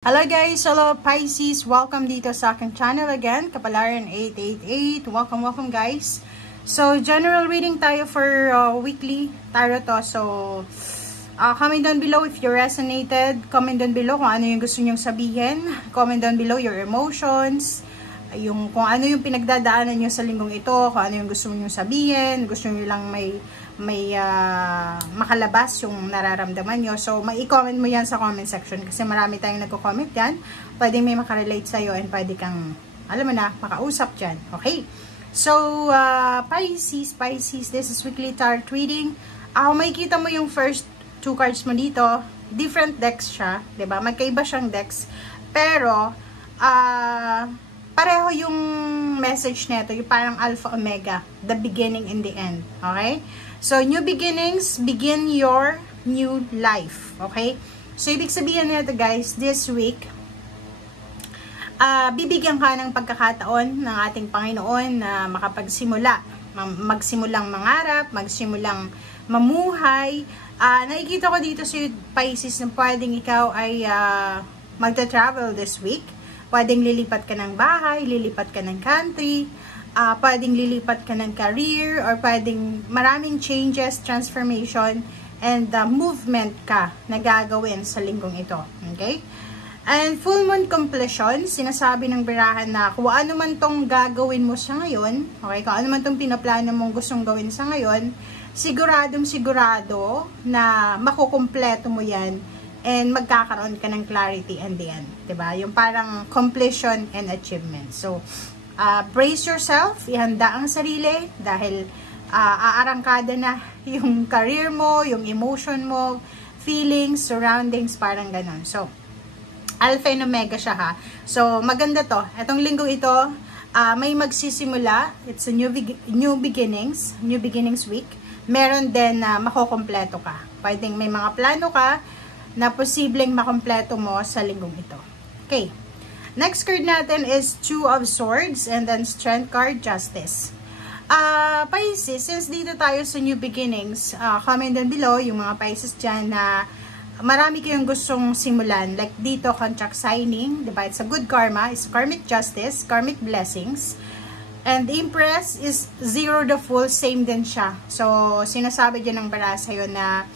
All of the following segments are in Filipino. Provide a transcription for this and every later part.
Hello guys! Hello Pisces! Welcome dito sa aking channel again, Kapalaran 888. Welcome guys! So, general reading tayo for weekly tarot to. So, comment down below if you resonated. Comment down below kung ano yung gusto nyong sabihin. Comment down below your emotions. Kung ano yung pinagdadaanan nyo sa linggong ito. Kung ano yung gusto nyong sabihin. Gusto nyo lang may makalabas yung nararamdaman nyo. So, mai-comment mo yan sa comment section kasi marami tayong nagko-comment yan. Pwede may makarelate sa'yo and pwede kang, alam mo na, makausap dyan. Okay? So, Pisces, this is weekly tarot reading. Makikita mo yung first two cards mo dito. Different decks siya. Diba? Magkaiba siyang decks. Pero, pareho yung message nito. Yung parang alpha omega. The beginning and the end. Okay? So, new beginnings, begin your new life. Okay? So, ibig sabihin nito guys, this week, bibigyan ka ng pagkakataon ng ating Panginoon na makapagsimula. Magsimulang mangarap, magsimulang mamuhay. Nakikita ko dito sa Pisces na pwedeng ikaw ay magta-travel this week. Pwedeng lilipat ka ng bahay, lilipat ka ng country, pwedeng lilipat ka ng career, or pwedeng maraming changes, transformation, and movement ka na gagawin sa linggong ito. Okay? And full moon completion, sinasabi ng birahan na kung ano man tong gagawin mo sa ngayon, okay, kung ano man tong pinaplano mong gustong gawin sa ngayon, sigurado na makukumpleto mo yan and magkakaroon ka ng clarity and the end. Diba? Yung parang completion and achievement. So, brace yourself, ihanda ang sarili dahil aarangkada na yung career mo, yung emotion mo, feelings, surroundings, parang ganon. So, alpha and omega siya ha. So, maganda to. Etong linggong ito, may magsisimula. It's a new beginnings week. Meron din na makukompleto ka. Pwedeng may mga plano ka na posibleng makompleto mo sa linggong ito. Okay. Next card natin is Two of Swords and then Strength card, Justice. Pisces, since dito tayo sa new beginnings, comment down below yung mga Pisces dyan na marami kayong gustong simulan. Like dito, contract signing, diba? It's a good karma, it's karmic justice, karmic blessings. And the Empress is zero the full, same din siya. So, sinasabi dyan ng bara sa'yo na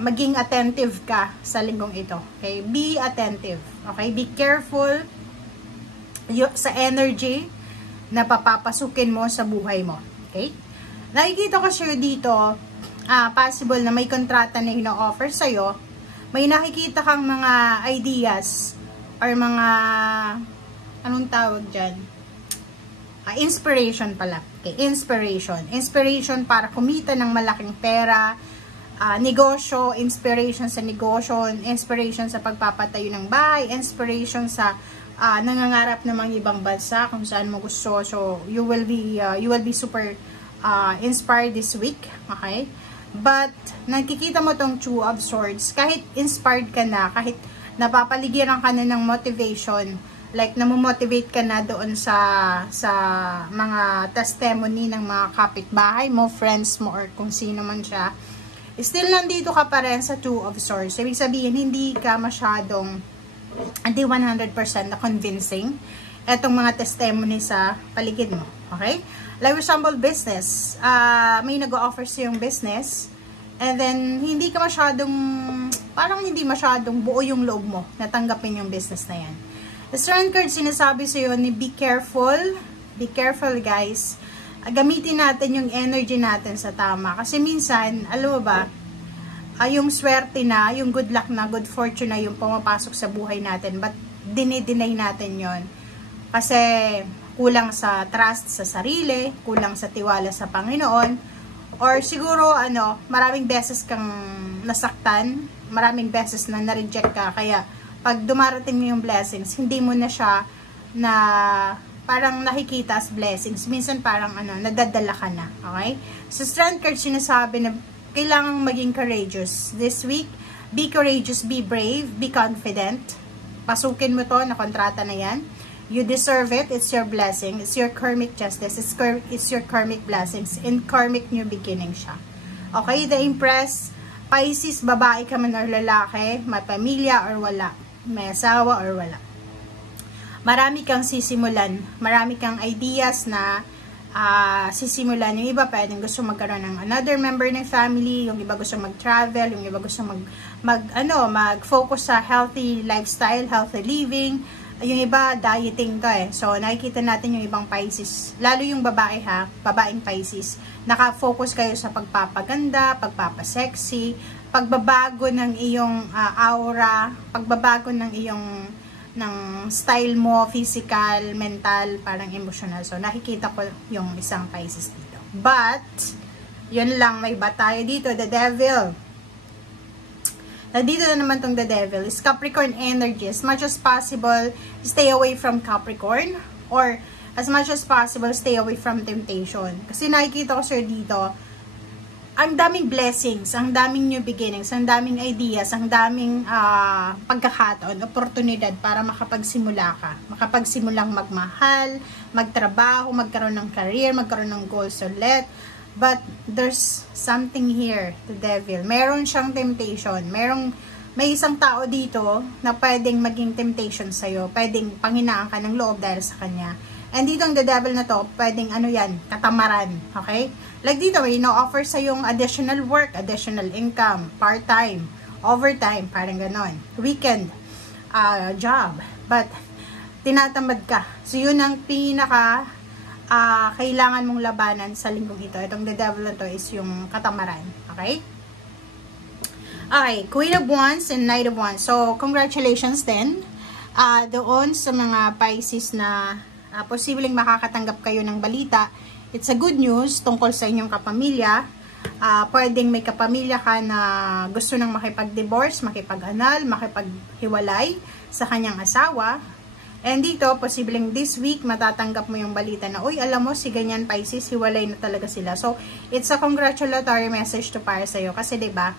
maging attentive ka sa linggong ito. Okay? Be attentive. Okay? Be careful sa energy na papapasukin mo sa buhay mo. Okay? Nakikita ko siya dito, possible na may kontrata na ino-offer sa'yo. May nakikita kang mga ideas or mga, anong tawag dyan? Inspiration pala. Okay? Inspiration para kumita ng malaking pera, negosyo, inspiration sa negosyo, inspiration sa pagpapatayo ng bahay, inspiration sa nangangarap ng mga ibang bansa kung saan mo gusto. So you will be super inspired this week, okay? But nakikita mo tong Two of Swords, kahit inspired ka na, kahit napapaligiran ka na ng motivation, like namomotivate ka na doon sa mga testimony ng mga kapitbahay mo, friends mo, or kung sino man siya, still nandito ka pa rin sa Two of Swords. Ibig sabihin, hindi 100% na convincing etong mga testimony sa paligid mo. Okay? Like example, business. May nag-o-offer sa yung business, and then, hindi masyadong buo yung loob mo na tanggapin yung business na yan. The Strength card, sinasabi sa iyo ni be careful. Be careful, guys. Gamitin natin yung energy natin sa tama. Kasi minsan, alam mo ba, yung swerte na, yung good luck na, good fortune na yung pumapasok sa buhay natin. But dinideny natin yon kasi kulang sa trust sa sarili, kulang sa tiwala sa Panginoon, or siguro, maraming beses kang nasaktan, maraming beses na na-reject ka, kaya pag dumarating mo yung blessings, hindi mo na siya parang nakikita as blessings. Minsan parang nadadala ka na. Okay? Sa Strength card, sinasabi na kailangang maging courageous. This week, be courageous, be brave, be confident. Pasukin mo to na kontrata na yan. You deserve it. It's your blessing. It's your karmic justice. It's your karmic blessings. And karmic new beginning siya. Okay? The Empress, Pisces, babae ka man or lalaki, may pamilya or wala. may asawa or wala. Marami kang sisimulan, marami kang ideas na sisimulan. Yung iba pwedeng gusto magkaroon ng another member ng family, yung iba gusto mag-travel, yung iba gusto mag-focus sa healthy lifestyle, healthy living. Yung iba dieting to eh. So nakikita natin yung ibang Pisces, lalo yung babae ha, babaeng Pisces, naka-focus kayo sa pagpapaganda, pagpapasexy, pagbabago ng iyong aura, pagbabago ng iyong style mo, physical, mental, parang emotional. So, nakikita ko yung isang Pisces dito. But, yun lang, may bataya dito, the devil. Dito na naman tong the devil is Capricorn energy. As much as possible, stay away from Capricorn, or as much as possible, stay away from temptation. Kasi nakikita ko, sir, dito, ang daming blessings, ang daming new beginnings, ang daming ideas, ang daming pagkakataon, oportunidad para makapagsimula ka. Makapagsimulang magmahal, magtrabaho, magkaroon ng career, magkaroon ng goals ulit. But there's something here, the devil. Meron siyang temptation. May isang tao dito na pwedeng maging temptation sa'yo. Pwedeng panghinaan ka ng loob dahil sa kanya. And dito ang the devil na to, pwedeng katamaran. Okay? Like dito, may offer sa yung additional work, additional income, part-time, overtime, parang ganon. Weekend job. But, tinatamad ka. So, yun ang pinaka kailangan mong labanan sa linggong ito. Itong the devil na to is yung katamaran. Okay? Okay, Queen of Wands and Knight of Wands. So, congratulations din doon sa mga Pisces na posibleng makakatanggap kayo ng balita. It's a good news tungkol sa inyong kapamilya. Pwedeng may kapamilya ka na gusto nang makipag-divorce, makipag-anal, makipaghiwalay sa kanyang asawa. And dito, posibleng this week, matatanggap mo yung balita na, uy, alam mo, si ganyan Pisces, hiwalay na talaga sila. So, it's a congratulatory message to para sa'yo. Kasi, diba,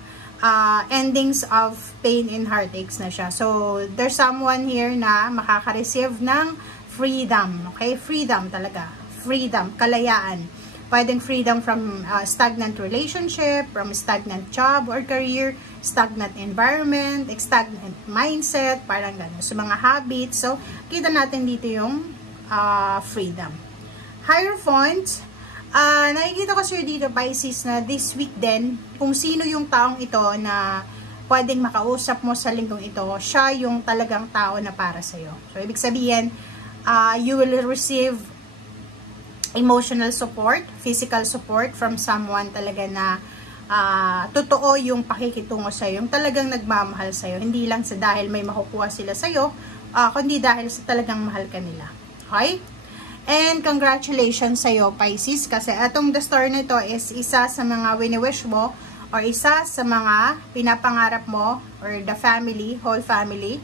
endings of pain and heartaches na siya. So, there's someone here na makaka-receive ng freedom. Okay? Freedom talaga. Freedom. Kalayaan. Pwedeng freedom from stagnant relationship, from stagnant job or career, stagnant environment, stagnant mindset, parang gano'n. So, mga habits. So, kita natin dito yung freedom. Hierophant, nakikita ko sir dito, Pisces, na this week din, kung sino yung taong ito na pwedeng makausap mo sa linggong ito, siya yung talagang tao na para sa'yo. So, ibig sabihin, you will receive emotional support, physical support from someone talaga na totoo yung pakikitungo sa'yo, yung talagang nagmamahal sa'yo, hindi lang sa dahil may makukuha sila sa'yo, kundi dahil sa talagang mahal ka nila. Okay? And congratulations sa'yo, Pisces, kasi atong the star nito is isa sa mga wini-wish mo or isa sa mga pinapangarap mo or the family, whole family,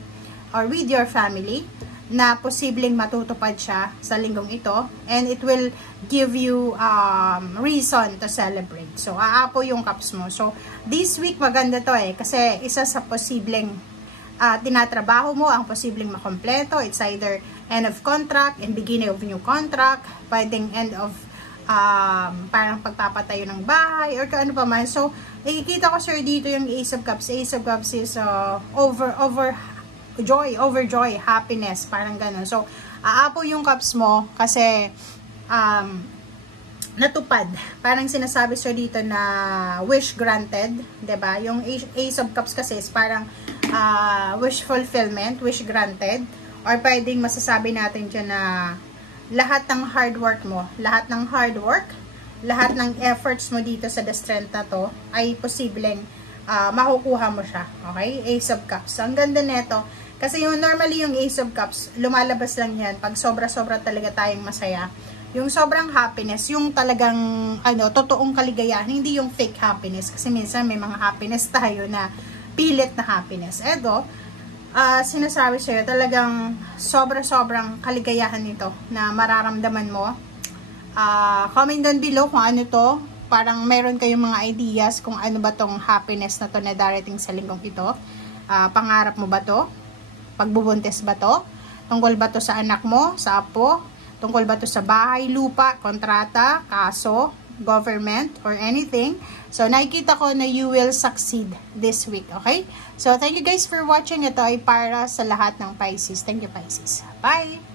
or with your family, na posibleng matutupad siya sa linggong ito, and it will give you reason to celebrate. So, aapo yung cups mo. So, this week maganda to kasi isa sa posibleng tinatrabaho mo, ang posibleng makompleto. It's either end of contract and beginning of new contract, pwedeng end of parang pagpapatayo ng bahay, or kaano pa man. So, nakikita ko sir dito yung Ace of Cups. Ace of Cups is overjoy, happiness, parang ganun. So, aapo yung cups mo kasi natupad. Parang sinasabi sir dito na wish granted, 'di ba? Yung Ace of Cups kasi is parang wish fulfillment, wish granted, or pwedeng masasabi natin dyan na lahat ng hard work mo, lahat ng efforts mo dito sa The Strength na to ay posibleng makukuha mo siya. Okay? Ace of Cups. Ang ganda nito. Kasi yung normally yung Ace of Cups, lumalabas lang yan pag sobra-sobra talaga tayong masaya. Yung sobrang happiness, yung talagang totoong kaligayahan, hindi yung fake happiness. Kasi minsan may mga happiness tayo na pilit na happiness. Eto, sinasabi sa'yo, talagang sobra-sobrang kaligayahan nito na mararamdaman mo. Comment down below kung ano to. Parang meron kayong mga ideas kung ano ba tong happiness na to na darating sa linggong ito. Pangarap mo ba to? Pagbubuntis ba to? Tungkol ba to sa anak mo? Sa apo? Tungkol ba to sa bahay, lupa, kontrata, kaso? government, or anything. So, nakikita ko na you will succeed this week, okay? So, thank you guys for watching. Ito ay para sa lahat ng Pisces. Thank you, Pisces. Bye!